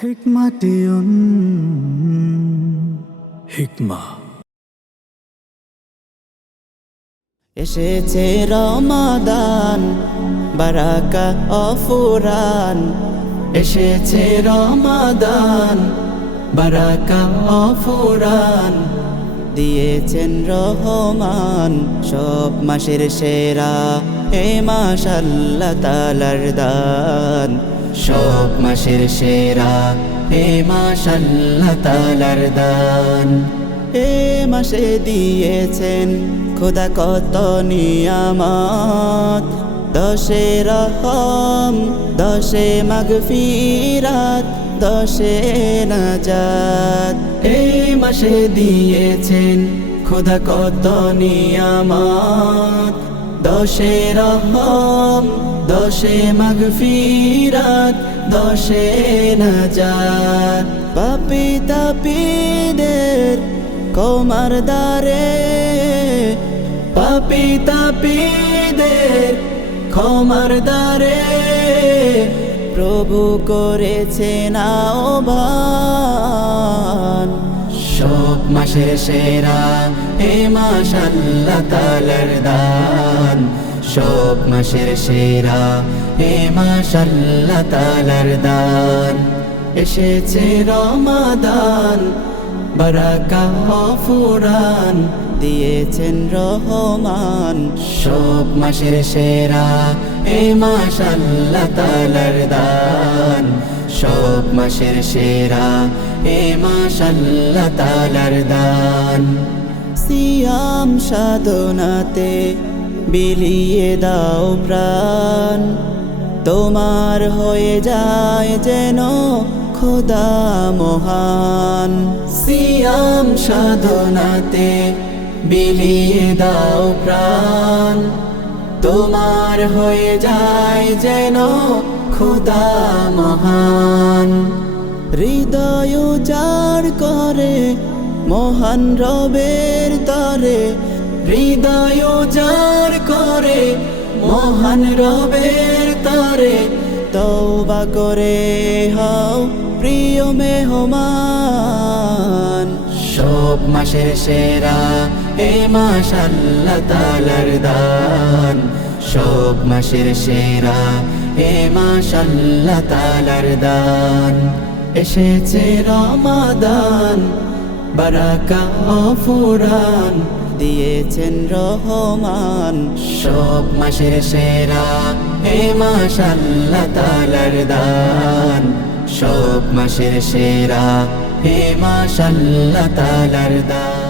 হিকমাটিউন হিকমা। এসেছে রমাদান বারাকা অফুরান, এসেছে রমাদান বারাকা অফুরান, দিয়েছেন রহমান সব মাসের সেরা, হে মাস আল্লাহ তাআলার দান। সব মাসের সেরা, হে মাস আল্লাহ তাআলার দান। এ মাসে দিয়েছেন খোদা কত নিয়ামত, দশে রহম, দশে মাগফিরাত, দশে নাজাত। এই মাসে দিয়েছেন খোদা কত নিয়ামত, দশে রহম, দশে মাগফিরাত, দশে নাজাত। পাপী তাপীদের ক্ষমার দ্বারে, পাপী তাপীদের ক্ষমার দ্বারে, প্রভু করেছেন আহ্বান। সব মাসের সেরা, হে মাস আল্লাহ তাআলার দান। সব মাসের সেরা, হে মাস আল্লাহ তাআলার দান। এসেছে রমাদান বারাকা অফুরান, দিয়েছেন রহমান সব মাসের সেরা, হে মাস আল্লাহ তাআলার দান। সব মাসের সেরা, হে মাস আল্লাহ তাআলার দান। সিয়াম সাধনাতে বিলিয়ে দাও প্রাণ, তোমার হয়ে যায় যেন খোদা মহান। সিয়াম সাধনাতে বিলিয়ে দাও প্রাণ, তোমার হয়ে যায় যেন খোদা মহান। হৃদয় উজাড় করে মহান রবের তরে, হৃদয় উজাড় করে মহান রবের তরে, তওবা করে হও প্রিয় মেহমান। সব মাসের সেরা, হে মাস আল্লাহ তাআলার দান। সব মাসের সেরা, হে মাস আল্লাহ তাআলার দান। এসেছে রমাদান বারাকা অফুরান, দিয়েছেন রহমান সব মাসের সেরা, হে মাস আল্লাহ তাআলার দান। সব মাসের সেরা, হে মাস আল্লাহ তাআলার দান।